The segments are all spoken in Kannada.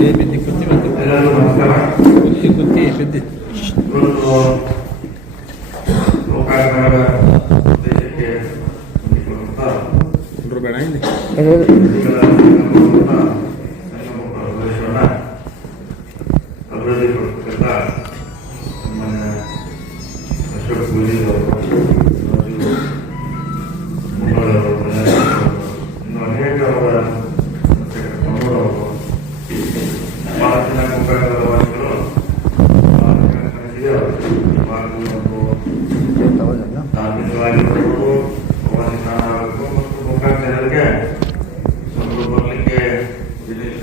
ಏ ಬಿದ್ದಿ ಕುತ್ತಿ ಬಂದು ಎಲ್ಲರಿಗೂ ನಮಸ್ಕಾರ ಕುತ್ತಿ ಕುತ್ತಿ ಬಿದ್ದಿ ಇವತ್ತು ಲೋಕಾಯುಕ್ತರ ದೇಶಕ್ಕೆ ಹೊಂದಿಕೊಳ್ಳುವಂತ ಹುಡ್ರು ಬೇಡ ಇಲ್ಲಿ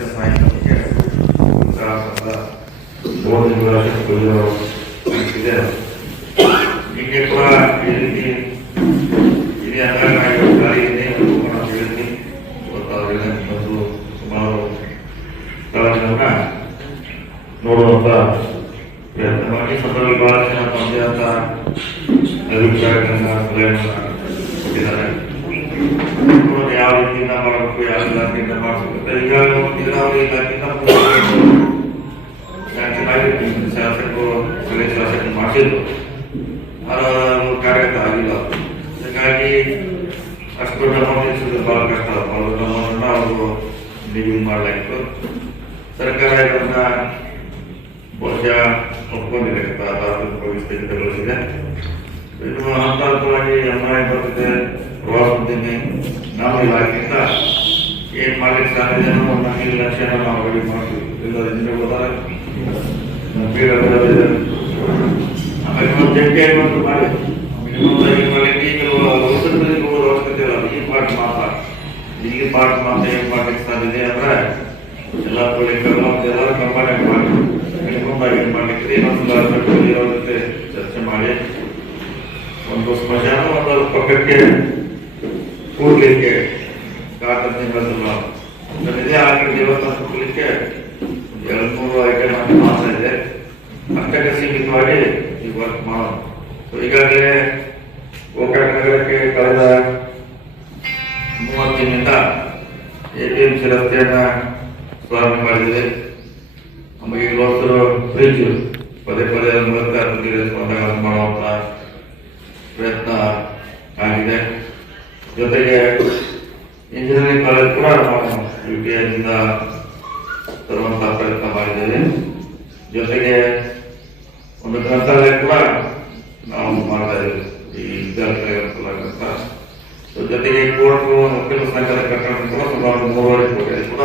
ವಿಶೇಷ ಸಾಹಿತ್ಯಕ್ಕೆ ಬೋಧನೆಗಳ ಇದೆ ಹೀಗೆ ಕೂಡ ಈ ರೀತಿ ಹಿರಿಯ ಅಂಗನವಾಡಿ ಇದೆ ನಾವು ಹೇಳಿದ್ವಿ ಇವತ್ತು ಅವರಿಗೆ ಬಂದು ಸುಮಾರು ಸ್ಥಳಗಳನ್ನ ನೋಡುವಂತ ಪ್ರಯತ್ನ ಮಾಡಿ ಸಂದರ್ಭದಲ್ಲಿ ಬಹಳ ಜನ ತಮ್ಮದೇ ಅಂತ ಅಭಿಪ್ರಾಯಗಳನ್ನ ಸಲಹೆಗಳನ್ನ ಕೊಟ್ಟಿದ್ದಾರೆ ನೋಡೋಣ ಯಾವ ರೀತಿಯಿಂದ ಮಾಡಬೇಕು ಯಾವ ಇಲಾಖೆಯಿಂದ ಮಾಡಬೇಕು ಈಗ ನೀರಾವರಿ ಇಲಾಖೆಯಿಂದ ಶಾಸಕರು ಸಲಹೆ ಶಾಸಕರು ಮಾಡಿದ್ರು ಕಾರ್ಯಕ್ಕೆ ಆಗಿಲ್ಲ ಹಾಗಾಗಿ ಅಷ್ಟು ಇಳಿಸೋದು ಬಹಳ ಕಷ್ಟ ಅಮೌಂಟನ್ನ ಅವರು ಡಿವಿಡ್ ಮಾಡಲಾಗಿತ್ತು ಸರ್ಕಾರ ಇದನ್ನ ಬಹುಶಃ ಒಪ್ಕೊಂಡಿದೆ ತಾಲೂಕು ಸ್ಥಗಿತಗೊಳಿಸಿದೆ ಇನ್ನು ಹಂತ ಹಂತವಾಗಿ ಅನ್ವಯ ಬರ್ತದೆ ಪ್ರವಾಸೋದ್ಯಮಿ ನಮ್ಮ ಇಲಾಖೆಯಿಂದ ಏನ್ ಮಾಡಲಿಕ್ಕೆ ಸಾಧ್ಯ ಒಂದು ಲಕ್ಷ ನಾವು ರೆಡಿ ಮಾಡ್ತೀವಿ. ಇಲ್ಲ ಇಂಜಿನಿಯರ್ ಹೋದಾಗ ಆಮೇಲೆ ಒಂದು ಜಂಟಿ ಒಂದು ಮಾಡಿ. ಐದು ಮಾಡಲಿಕ್ಕೆ ಈಗ ಔಷಧದಲ್ಲಿ ಹೋಗೋದು ಅವಶ್ಯಕತೆ ಈ ಪಾಠ ಮಾತ್ರ. ಈ ಪಾಠ ಮಾತ್ರ ಏನ್ ಮಾಡ್ಲಿಕ್ಕೆ ಅಂದ್ರೆ ಎಲ್ಲ ಪೊಲೀಸರು ಎಲ್ಲರೂ ಕಂಪನಿ ಮಾಡಿ. ಆಗಿ ಏನ್ ಮಾಡ್ಲಿಕ್ಕೆ ಇನ್ನೊಂದು ಚರ್ಚೆ ಮಾಡಿ. ಒಂದು ಸ್ಮಶಾನ, ಒಂದು ಪಕ್ಕಕ್ಕೆ ಕೂಡ್ಲಿಕ್ಕೆ ಕಾಕತ್ತಿಂಗಲ್ಲ ಇದೇ ಆ ಕಡೆ ದೇವಸ್ಥಾನ ಕೂಡ್ಲಿಕ್ಕೆ ಎರಡು ಮೂರು ಐಟಮ್ ಮಾತ್ರ ಇದೆ ಅಷ್ಟಕ್ಕೆ ಸೀಮಿತವಾಗಿ ಈ ವರ್ಕ್ ಮಾಡೋದು. ಈಗಾಗಲೇ ಗೋಕಾಕ್ ನಗರಕ್ಕೆ ಕಳೆದ ಮೂವತ್ತಿನಿಂದ ಎ ಪಿ ಎಂ ಸಿ ರಸ್ತೆಯನ್ನ ಪ್ರಾರಂಭ ಮಾಡಿದೆ ನಮಗೆ ಇವತ್ತು ಫ್ರಿಜ್ ಪದೇ ಪದೇ ಮೂಲಕ ಸ್ಪಂದನೆ ಮಾಡುವಂತ ಪ್ರಯತ್ನ ಆಗಿದೆ. ಜೊತೆಗೆ ಇಂಜಿನಿಯರಿಂಗ್ ಕಾಲೇಜ್ ಕೂಡ ನಾವು ಯು ಪಿ ಐದಿಂದ ತರುವಂತಹ ಪ್ರಯತ್ನ ಮಾಡಿದ್ದೇವೆ. ಜೊತೆಗೆ ಒಂದು ಗ್ರಂಥಾಲಯ ಕೂಡ ನಾವು ಮಾಡ್ತಾ ಇದ್ದೇವೆ. ಈ ವಿದ್ಯಾರ್ಥಿಗಳ ಅಂತ ಜೊತೆಗೆ ಕೋರ್ಟ್ ವಕೀಲ ಸಂಘದ ಕಟ್ಟಡ ಕೂಡ ಸುಮಾರು ಮೂರುವರೆ ಕೋಟಿ ಕೂಡ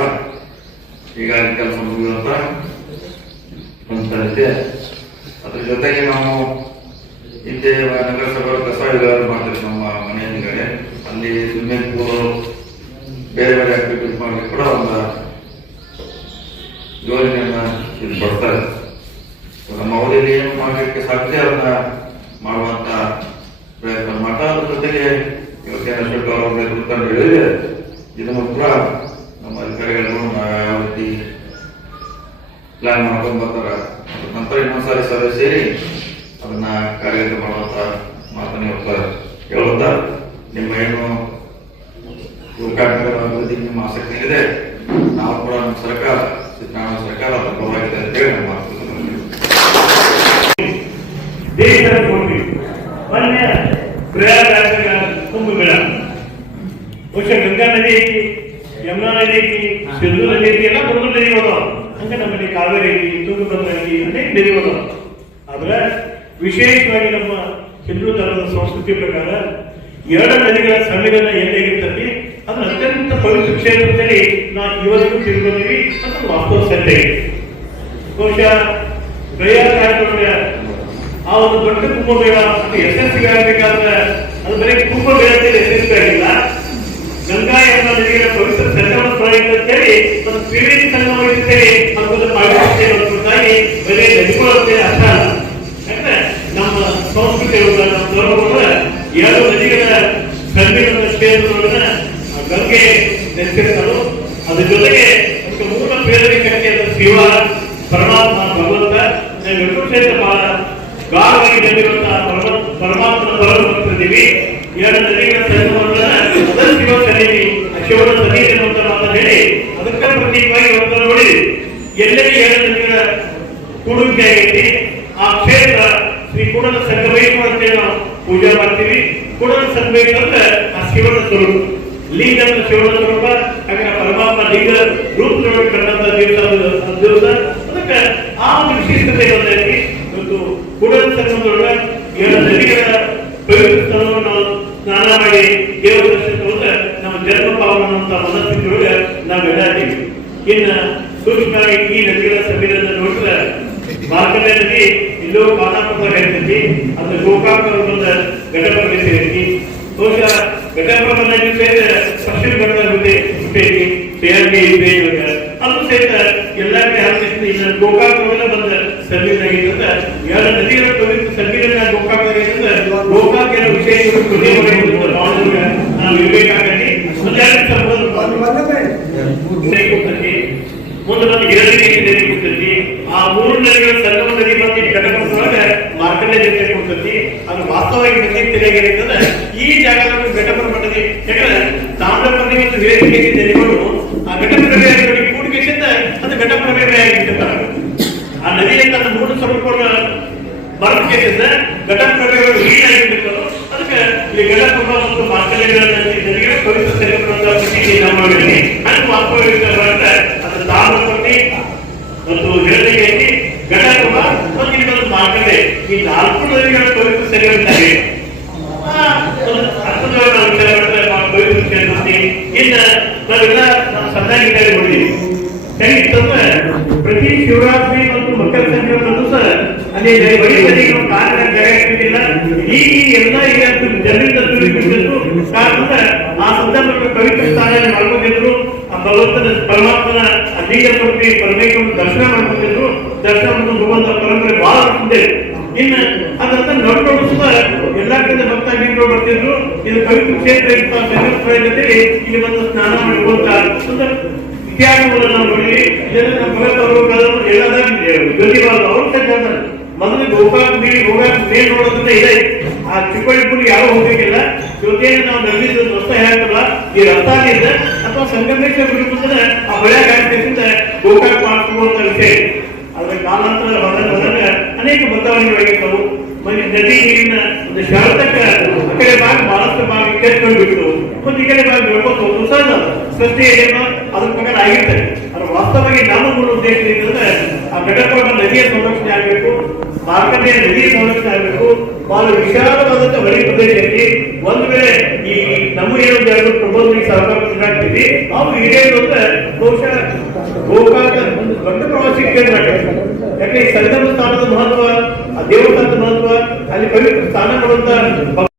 ಈಗಾಗಲೇ ಕೆಲಸ ಮುಗಿಯುವಂತ ಇದೆ. ಅದ್ರ ಜೊತೆಗೆ ನಾವು ಹಿಂದೆ ನಗರಸಭೆ ಕಸ ವಿಲೇವಾರಿ ಮಾಡ್ತೀವಿ ಹಿಂದ್ಗಡೆ ಅಲ್ಲಿ ಸ್ವಿಮ್ಮಿಂಗ್ ಪೂಲ್ ಬೇರೆ ಬೇರೆ ಆಕ್ಟಿವಿಟೀಸ್ ಮಾಡಿ ಕೂಡ ಒಂದು ಯೋಜನೆಯನ್ನ ಇಲ್ಲಿ ಬರ್ತಾರೆ. ನಮ್ಮ ಅವಧಿಯಲ್ಲಿ ಏನು ಮಾಡಲಿಕ್ಕೆ ಸಾಧ್ಯ ಅದನ್ನ ಮಾಡುವಂತ ಪ್ರಯತ್ನ. ಮಾಡ್ತಾ ಅದ್ರ ಜೊತೆಗೆ ಇವತ್ತೇನು ಅಶೋಕ್ ಅವರ ಹೇಳಿದ್ರೆ ಇದನ್ನ ಕೂಡ ನಮ್ಮ ಅಧಿಕಾರಿಗಳು ಯಾವ ರೀತಿ ಪ್ಲಾನ್ ಮಾಡ್ಕೊಂಡು ಬರ್ತಾರ. ನಂತರ ಇನ್ನೊಂದ್ಸಾರಿ ಸಭೆ ಸೇರಿ ಅದನ್ನ ಕಾರ್ಯಗತ ಮಾಡುವಂತ ಮಾತನ್ನ ಹೇಳುತ್ತಾರೆ ಹೇಳುತ್ತಾ? ನಿಮ್ಮ ಏನು ಅಭಿವೃದ್ಧಿ ನಿಮ್ಮ ಆಸಕ್ತಿ ಇದೆ, ನಾವು ಕೂಡ ನಮ್ಮ ಸರ್ಕಾರ ಸಿದ್ದರಾಮಯ್ಯ ಸರ್ಕಾರ ಪರವಾಗಿದೆ ಅಂತ ಹೇಳಿ ನಮ್ಮ ದೇಶದ ಮೊನ್ನೆ ಪ್ರಯಾಗರಾಜ ಕುಂಭಮೇಳ ಬಹುಶಃ ಗಂಗಾ ನದಿ ಐತಿ, ಯಮುನಾ ನದಿ ಐತಿ, ಸಿಂಧು ನದಿ ಐತಿ, ಎಲ್ಲ ದೊಡ್ಡ ನದಿ ಅದಾವ ಹಂಗ ನಮ್ಮಲ್ಲಿ ಕಾವೇರಿ ಐತಿ ತುಂಗಭದ್ರಾ ಐತಿ, ಅನೇಕ ನದಿ ಅದಾವ ಆದ್ರೆ ವಿಶೇಷವಾಗಿ ನಮ್ಮ ಹಿಂದೂ ಧರ್ಮದ ಸಂಸ್ಕೃತಿ ಪ್ರಕಾರ ಎರಡು ನದಿಗಳ ಸಮ್ಮಿಲನ ಎಲ್ಲೇಗಿರ್ತದೆ ಅದು ಅತ್ಯಂತ ಪವಿತ್ರ ಕ್ಷೇತ್ರದಲ್ಲಿ ಅಂತೇಳಿ ಇವತ್ತು ತಿಳ್ಕೊಂಡಿವಿ ಅದು ವಾಸ್ತವ ಸತ್ಯ ಬಹುಶಃ ಪ್ರಯಾಣ ಆ ಒಂದು ದೊಡ್ಡ ಕುಂಭಮೇಳ ಅದು ಯಶಸ್ವಿ ಆಗಬೇಕಾದ್ರೆ ಅದು ಬರೀ ಕುಂಭಮೇಳ ಯಶಸ್ವಿ ಆಗಿಲ್ಲ. ಗಂಗಾ ಎಂಬ ನದಿಗಳ ಪವಿತ್ರ ಸಂಗಮ ಪ್ರಾಜೆಕ್ಟ್ ಅಂತೇಳಿ ಒಂದು ಅದು ಸಂಗಮ ಅಂತೇಳಿ ಅದೊಂದು ಪಾಠ್ಯಪುಸ್ತಕವಾಗಿ ಬರೀ ನದಿಕೊಳ್ಳುತ್ತೆ ಅರ್ಥ ಯಾಕಂದ್ರೆ ನಮ್ಮ ಸಂಸ್ಕೃತಿ ನಮ್ಮ ಧರ್ಮಗಳ ಎರಡು ನದಿಗಳ ಕ್ಷೇತ್ರಗಳನ್ನ ಆ ಗಂಗೆ ನೆಲೆಸಿರ್ತಾರೋ ಅದ್ರ ಜೊತೆಗೆ ಅದಕ್ಕೆ ಮೂಲ ಪ್ರೇರಣೆ ಶಿವ, ಪರಮಾತ್ಮ, ಭಗವಂತ ಎರಡು ಕ್ಷೇತ್ರ ಬಹಳ ಗಾಢವಾಗಿ ನೆಲೆಸಿರುವಂತಹ ಪರಮ ಪರಮಾತ್ಮನ ಬರದಿವಿ ಎರಡು ನದಿಗಳ ಸಂಗಮವನ್ನ ಅದರ ಶಿವ ಆ ಶಿವನ ಸನ್ನಿಧಿ ಅಂತ ಹೇಳಿ ಅದಕ್ಕೆ ಪ್ರತೀಕವಾಗಿ ಇವತ್ತು ನೋಡಿ ಎಲ್ಲೆಲ್ಲಿ ಎರಡು ನದಿಗಳ ಕೂಡುವಿಕೆ ಆಗೈತಿ, ಆ ಕ್ಷೇತ್ರ ಶ್ರೀ ಕೂಡಲ ಸಂಗಮೇಶ್ವರ ಅಂತ ನಾವು ಪೂಜೆ ಮಾಡ್ತೀವಿ. ಕೂಡ ಅಂದ್ರೆ ಆ ಶಿವನ ಸ್ವರೂಪ. ಲಿಂಗ ಶಿವನ ಸ್ವರೂಪ ಹಾಗೆ ಪರಮಾತ್ಮ ಲಿಂಗ ನೋಡಿ ಕಂಡಂತ ದಿವಸ ದಿವಸ ಅದಕ್ಕೆ ಆ ವಿಶಿಷ್ಟತೆ ಬಂದೈತಿ. ಇವತ್ತು ಕೂಡ ಸಂಗಮದೊಳಗೆ ನದಿಗಳ ಪವಿತ್ರ ಸ್ಥಳವನ್ನು ಸ್ನಾನ ಮಾಡಿ ದೇವರ ದರ್ಶನ ಹೋದ್ರೆ ನಮ್ಮ ಜನ್ಮ ಪಾವನ ಅಂತ ಮನಸ್ಥಿತಿಯೊಳಗೆ ನಾವೆಲ್ಲ ಇನ್ನ ಸೂಕ್ಷ್ಮವಾಗಿ ಈ ನದಿಗಳ ಸಂವಿಧಾನ ನೋಡಿದ್ರೆ ಮಾರ್ಗದಲ್ಲಿ ಎಲ್ಲೋ ಇಲ್ಲೋ ಹೇಳ್ತೀವಿ. ಒಂದು ಸೇರಿಸಿ ಬಹುಶಃ ಘಟಪ್ರಭ ಸೇರಿದ ಪಶ್ಚಿಮ ಘಟ್ಟದ ಹುಟ್ಟೈತಿ ಸೇರ್ಗೆ ಇದೆ ಇವಾಗ ಅದು ಸಹಿತ ಎಲ್ಲ ಕಡೆ ಹರಿಸಿತ್ತು ಇನ್ನು ಗೋಕಾಕವೆಲ್ಲ ಬಂದ ಸಂವಿಧಾನ ಆಗಿದ್ದ ಎರಡು ನದಿಗಳ ಪವಿತ್ರ ಸಂವಿಧಾನ ಗೋಕಾಕದಾಗಿದ್ದ ಗೋಕಾಕ ಏನೋ ವಿಶೇಷ ಮಾಡಿದ್ರು ನಾವು ಕೊಡ್ತೈತಿ ಮುಂದೆ ಬಂದು ಎರಡನೇ ಆ ಮೂರು ನದಿಗಳ ಸಂಗಮ ನದಿ ಮತ್ತೆ ಕೊಡ್ತೈತಿ, ಅದು ವಾಸ್ತವವಾಗಿ ನದಿ ತಿಳಿಯಾಗಿರ್ತದೆ ಈ ಜಾಗವನ್ನು ಬೆಟ್ಟಪ್ಪನ ನದಿ ಯಾಕಂದ್ರೆ ತಾಮ್ರಪರ್ಣಿ ಮತ್ತು ವೇದಿಕೆ ನದಿಗಳು ಆ ಘಟಪ್ರಭೆ ಕೂಡಿಕೆಯಿಂದ ಅದು ಘಟಪ್ರವೇಶ ಆ ನದಿಯ ತನ್ನ ಮೂರು ಸ್ವರೂಪವನ್ನು ಬರಬೇಕಿದ್ದ ಘಟಪ್ರವೇಶ ಹೀಗಾಗಿರ್ಬೇಕು ಅದಕ್ಕೆ ಈ ಘಟಪ್ರಭ ಮತ್ತು ನದಿಗೆ ಪವಿತ್ರ ಸಂಗಮದ ಪ್ರತಿಗೆ ನಾವು ಮಾಡಿದ್ವಿ ಅದು ವಾಸ್ತವವಾಗಿ ಬರುತ್ತೆ ಅದು ತಾಮ್ರಪರ್ಣಿ ಮತ್ತು ಜಲದಿಗೆ ಘಟಪ್ರಭ ಮತ್ತು ಇನ್ನೊಂದು ಮಾರ್ಕಂಡೆ ಈ ನಾಲ್ಕು ನದಿಗಳ ಪವಿತ್ರ ಸಂಗಮಿದ್ದಾರೆ ಅರ್ಥದೊಳಗೆ ನಾವು ವಿಚಾರ ಮಾಡಿದ್ರೆ ನಾವು ಪವಿತ್ರ ನೋಡಿ ಇನ್ನ ನಾವೆಲ್ಲ ಹೆಂಗಿತ್ತಂದ್ರೆ ಪ್ರತಿ ಶಿವರಾತ್ರಿ ಮತ್ತು ಮಕರ ಸಂಕ್ರಾಂತಿ ಸಹ ಅಲ್ಲಿ ಈ ಎಲ್ಲ ಈಗ ಜನರಿಂದ ಕಾರಣ ಆ ಸಂದರ್ಭಕ್ಕೆ ಪವಿತ್ರ ಸ್ಥಾನ ಮಾಡ್ಕೊಂಡಿದ್ರು ಆ ಭಗವಂತನ ಪರಮಾತ್ಮನ ಅಧೀನ ಕೊಟ್ಟಿ ದರ್ಶನ ಮಾಡ್ಕೊಂಡಿದ್ರು ದರ್ಶನ ಮಾಡ್ಕೊಂಡು ಪರಂಪರೆ ಬಹಳ ಮುಂದೆ ಇನ್ನು ಅದಂತ ನೋಡ್ಕೊಂಡು ಎಲ್ಲಾ ಕಡೆ ಭಕ್ತಾದಿಗಳು ಬರ್ತಿದ್ರು. ಇದು ಪವಿತ್ರ ಕ್ಷೇತ್ರ ಇರ್ತಾ ಬೆಂಗಳೂರು ಜೊತೆ ಇಲ್ಲಿ ಬಂದು ಸ್ನಾನ ಮಾಡಿಕೊಂತ ಇತಿಹಾಸವನ್ನು ನಾವು ನೋಡಿದ್ವಿ ಇದನ್ನ ನಮ್ಮ ಎಲ್ಲದ ಜ್ಯೋತಿಬಾಬು ಅವರು ಸಹ ಮೊದಲು ಗೋಕಾಕ್ ಬೀಳಿ ಗೋಕಾಕ್ ಮೇಲ್ ನೋಡೋದಂತ ಇದೆ. ಆ ಚಿಕ್ಕಬಳ್ಳಾಪುರ ಯಾರು ಹೋಗ್ಬೇಕಿಲ್ಲ. ಜೊತೆಯಲ್ಲಿ ನಾವು ನಂಬಿದ್ದು ಹೊಸ ಹೇಳ್ತಲ್ಲ, ಈ ರಥಾನಿಂದ ಅಥವಾ ಸಂಗಮೇಶ್ವರ ಮುಂದೆ ಆ ಹೊಳೆ ಕಾರ್ಯಕ್ರಮದಿಂದ ಗೋಕಾಕ್ ಮಾಡ್ಕೊಂಡು ಅಂತ ಹೇಳಿ ಅದ್ರ ಕಾಲಾಂತರ ಹೊರ ಅನೇಕ ಬದಲಾವಣೆಗಳಾಗಿದ್ದವು ಮನೆ ನದಿ ನೀರಿನ ಒಂದು ಶಾರದಕ್ಕೆ ಆ ಕಡೆ ಭಾಗ ಬಹಳಷ್ಟು ಭಾಗ ಕೇಳ್ಕೊಂಡ್ಬಿಟ್ಟು ಮತ್ತು ಈ ಕಡೆ ಭಾಗ ಬೆಳ್ಕೊಂಡು ಸಹ ಸೃಷ್ಟಿ ಏನೋ ಅದ್ರ ಪ್ರಕಾರ ಆಗಿರ್ತದೆ. ಅದ್ರ ವಾಸ್ತವವಾಗಿ ನಾನು ಮೂಲ ಉದ್ದೇಶ ಏನಂದ್ರೆ ಆ ಘಟಪ್ರಭ ನದಿಯ ಸಂರಕ್ಷಣೆ ಆಗಬೇಕು ಮಾರುಕಟ್ಟೆಯ ನದಿಯ ಸಂರಕ್ಷಣೆ ಆಗಬೇಕು. ಬಹಳ ವಿಶಾಲವಾದಂತ ಹೊರಗೆ ಪ್ರದೇಶ ಐತಿ ಒಂದು ವೇಳೆ ಈ ನಮ್ಮ ಏನೊಂದು ಎರಡು ಪ್ರಬಂಧಕ್ಕೆ ಸಹಕಾರ ಆಗ್ತೀವಿ ನಾವು ಈಡೇರು ಅಂದ್ರೆ ಬಹುಶಃ ಗೋಕಾಕ ಒಂದು ದೊಡ್ಡ ಪ್ರವಾಸಿ ಕೇಂದ್ರ ಆಗೈತೆ. ಯಾಕೆ ಈ ಸಂಗಮ ಸ್ಥಾನದ ಮಹತ್ವ ಆ ದೇವಸ್ಥಾನದ ಮಹತ್ವ ಅಲ್ಲಿ ಪವಿತ್ರ ಸ್ನಾನ ಮಾಡುವಂತ